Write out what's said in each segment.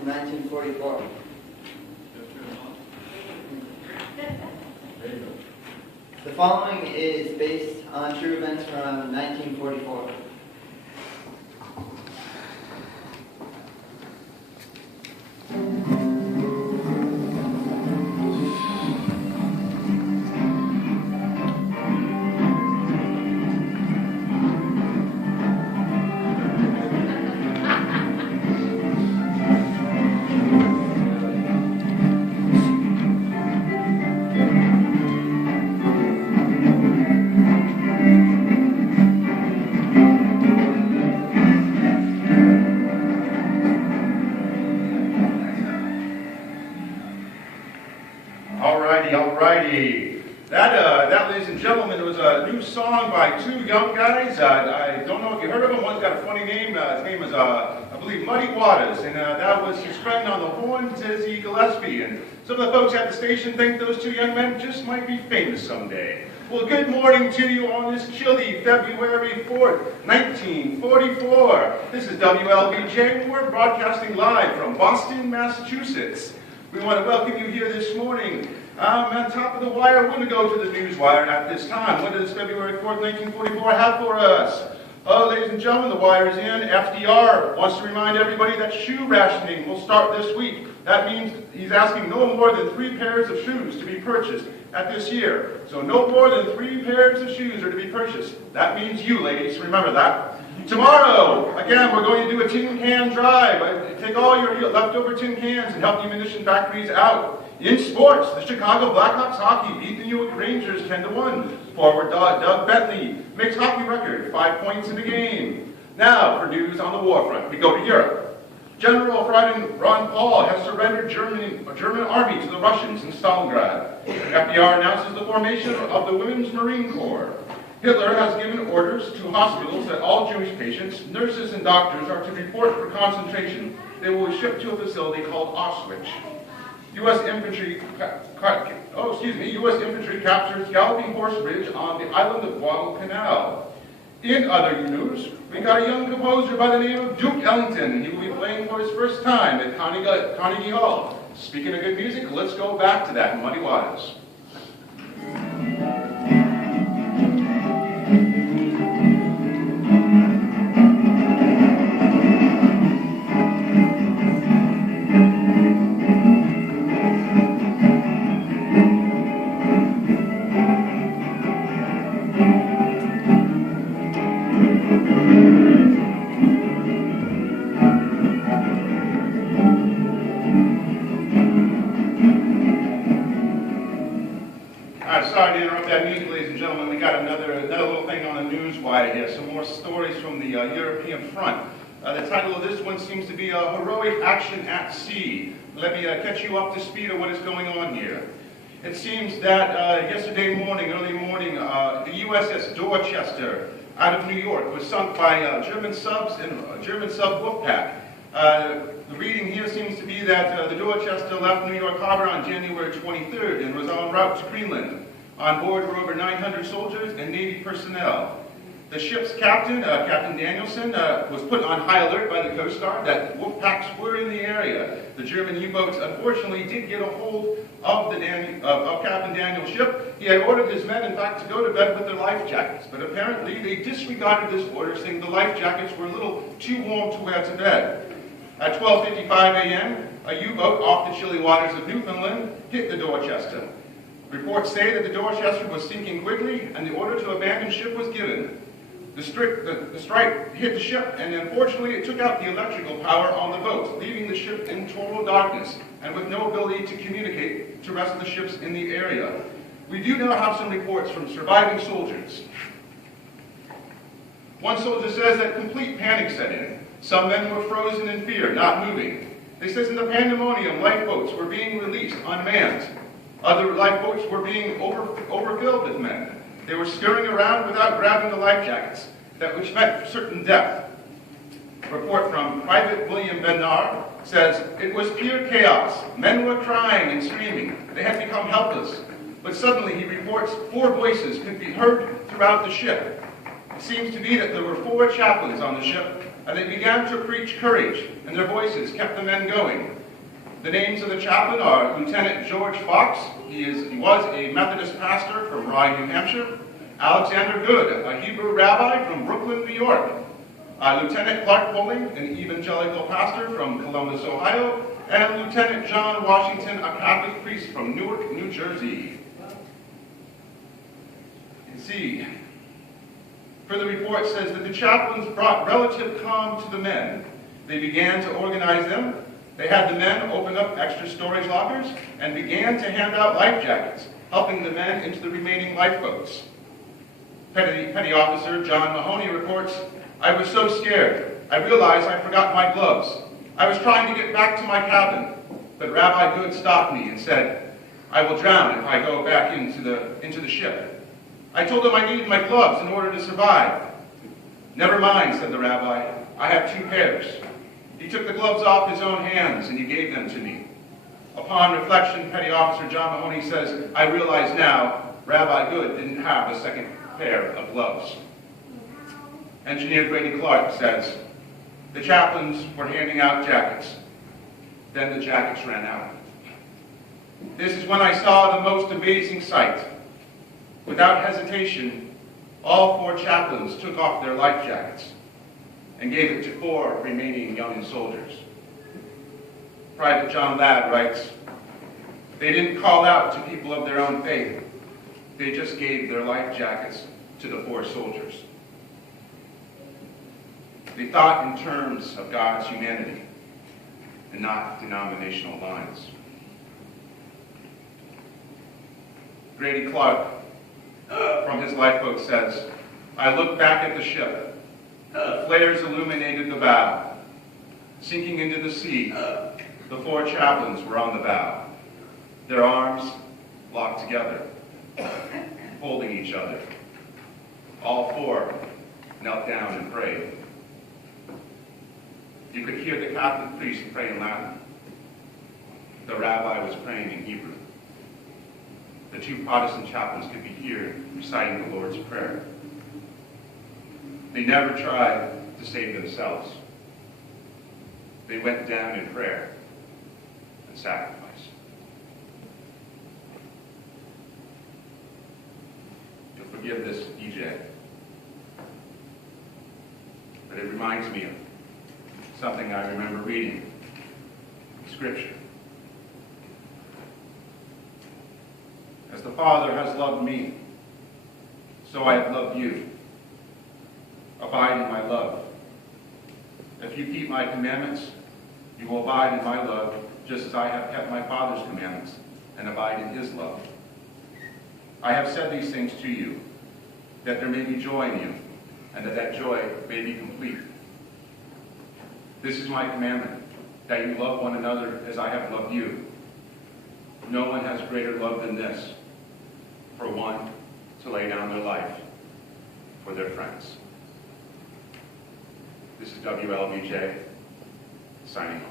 from 1944. The following is based on true events from 1944. Alrighty. That, ladies and gentlemen, was a new song by two young guys. I don't know if you heard of them. One's got a funny name. His name is, I believe, Muddy Waters. And that was his friend on the horn, Dizzy Gillespie. And some of the folks at the station think those two young men just might be famous someday. Well, good morning to you on this chilly February 4th, 1944. This is WLBJ. We're broadcasting live from Boston, Massachusetts. We want to welcome you here this morning. On top of the wire, we're going to go to the news wire at this time. What does February 4th, 1944 have for us? Oh, ladies and gentlemen, the wire is in. FDR wants to remind everybody that shoe rationing will start this week. That means he's asking no more than 3 pairs of shoes to be purchased at this year. So no more than 3 pairs of shoes are to be purchased. That means you, ladies. Remember that. Tomorrow, again, we're going to do a tin can drive. Take all your leftover tin cans and help the ammunition factories out. In sports, the Chicago Blackhawks hockey beat the Newark Rangers 10-1. Forward Doug Bentley makes hockey record, 5 points in the game. Now, for news on the war front, we go to Europe. General Ron Paul has surrendered German army to the Russians in Stalingrad. FDR announces the formation of the Women's Marine Corps. Hitler has given orders to hospitals that all Jewish patients, nurses, and doctors are to report for concentration. They will be shipped to a facility called Auschwitz. U.S. infantry captures Galloping Horse Bridge on the island of Guadalcanal. In other news, we got a young composer by the name of Duke Ellington. He will be playing for his first time at Carnegie Hall. Speaking of good music, let's go back to that Muddy Waters. Sorry to interrupt that music, ladies and gentlemen. We got another little thing on the news wire here. Some more stories from the European front. The title of this one seems to be Heroic Action at Sea. Let me catch you up to speed on what is going on here. It seems that yesterday morning, early morning, the USS Dorchester out of New York was sunk by German subs and German sub Wolfpack. The reading here seems to be that the Dorchester left New York Harbor on January 23rd and was en route to Greenland. On board were over 900 soldiers and Navy personnel. The ship's captain, Captain Danielson, was put on high alert by the Coast Guard that Wolfpacks were in the area. The German U-boats unfortunately did get a hold of Captain Daniel's ship. He had ordered his men, in fact, to go to bed with their life jackets, but apparently they disregarded this order, saying the life jackets were a little too warm to wear to bed. At 12:55 a.m., a U-boat off the chilly waters of Newfoundland hit the Dorchester. Reports say that the Dorchester was sinking quickly, and the order to abandon ship was given. The strike hit the ship, and unfortunately it took out the electrical power on the boat, leaving the ship in total darkness, and with no ability to communicate to the rest of the ships in the area. We do now have some reports from surviving soldiers. One soldier says that complete panic set in. Some men were frozen in fear, not moving. They says in the pandemonium, lifeboats were being released unmanned. Other lifeboats were being overfilled with men. They were scurrying around without grabbing the life jackets, which meant certain death. A report from Private William Bednar says, it was pure chaos. Men were crying and screaming. They had become helpless. But suddenly he reports 4 voices could be heard throughout the ship. It seems to be that there were 4 chaplains on the ship, and they began to preach courage, and their voices kept the men going. The names of the chaplain are Lieutenant George Fox. He was a Methodist pastor from Rye, New Hampshire. Alexander Good, a Hebrew rabbi from Brooklyn, New York. Lieutenant Clark Poling, an evangelical pastor from Columbus, Ohio. And Lieutenant John Washington, a Catholic priest from Newark, New Jersey. And see, further report says that the chaplains brought relative calm to the men. They began to organize them. They had the men open up extra storage lockers and began to hand out life jackets, helping the men into the remaining lifeboats. Petty Officer John Mahoney reports, "I was so scared. I realized I forgot my gloves. I was trying to get back to my cabin, but Rabbi Good stopped me and said, 'I will drown if I go back into the ship.' I told him I needed my gloves in order to survive. 'Never mind,' said the rabbi. 'I have 2 pairs.' He took the gloves off his own hands and he gave them to me. Upon reflection, Petty Officer John Mahoney says, 'I realize now Rabbi Good didn't have a second pair of gloves.' Engineer Grady Clark says, 'The chaplains were handing out jackets. Then the jackets ran out. This is when I saw the most amazing sight. Without hesitation, all 4 chaplains took off their life jackets and gave it to 4 remaining young soldiers.' Private John Ladd writes, 'They didn't call out to people of their own faith. They just gave their life jackets to the 4 soldiers. They thought in terms of God's humanity and not denominational lines.' Grady Clark, from his lifeboat, says, 'I looked back at the ship. The flares illuminated the bow. Sinking into the sea, the 4 chaplains were on the bow, their arms locked together, holding each other. All 4 knelt down and prayed. You could hear the Catholic priest pray in Latin. The rabbi was praying in Hebrew. The 2 Protestant chaplains could be heard reciting the Lord's Prayer. They never tried to save themselves. They went down in prayer and sacrifice. You'll forgive this DJ, but it reminds me of something I remember reading in Scripture. As the Father has loved me, so I have loved you. Abide in my love. If you keep my commandments, you will abide in my love, just as I have kept my Father's commandments and abide in his love. I have said these things to you, that there may be joy in you, and that joy may be complete. This is my commandment, that you love one another as I have loved you. No one has greater love than this, for one to lay down their life for their friends.'" This is WLBJ, signing off.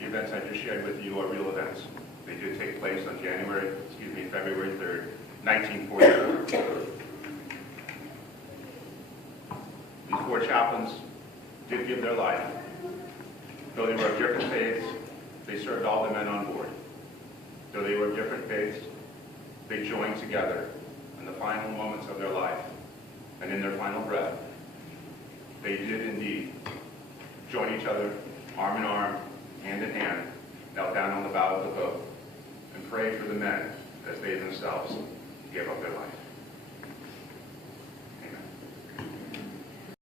The events I just shared with you are real events. They did take place on February 3rd, 1944. These 4 chaplains did give their life. Though they were of different faiths, they served all the men on board. Though they were of different faiths, they joined together in the final moments of their life and in their final breath. They did indeed join each other, arm in arm, hand in hand, knelt down on the bow of the boat, and prayed for the men as they themselves gave up their life.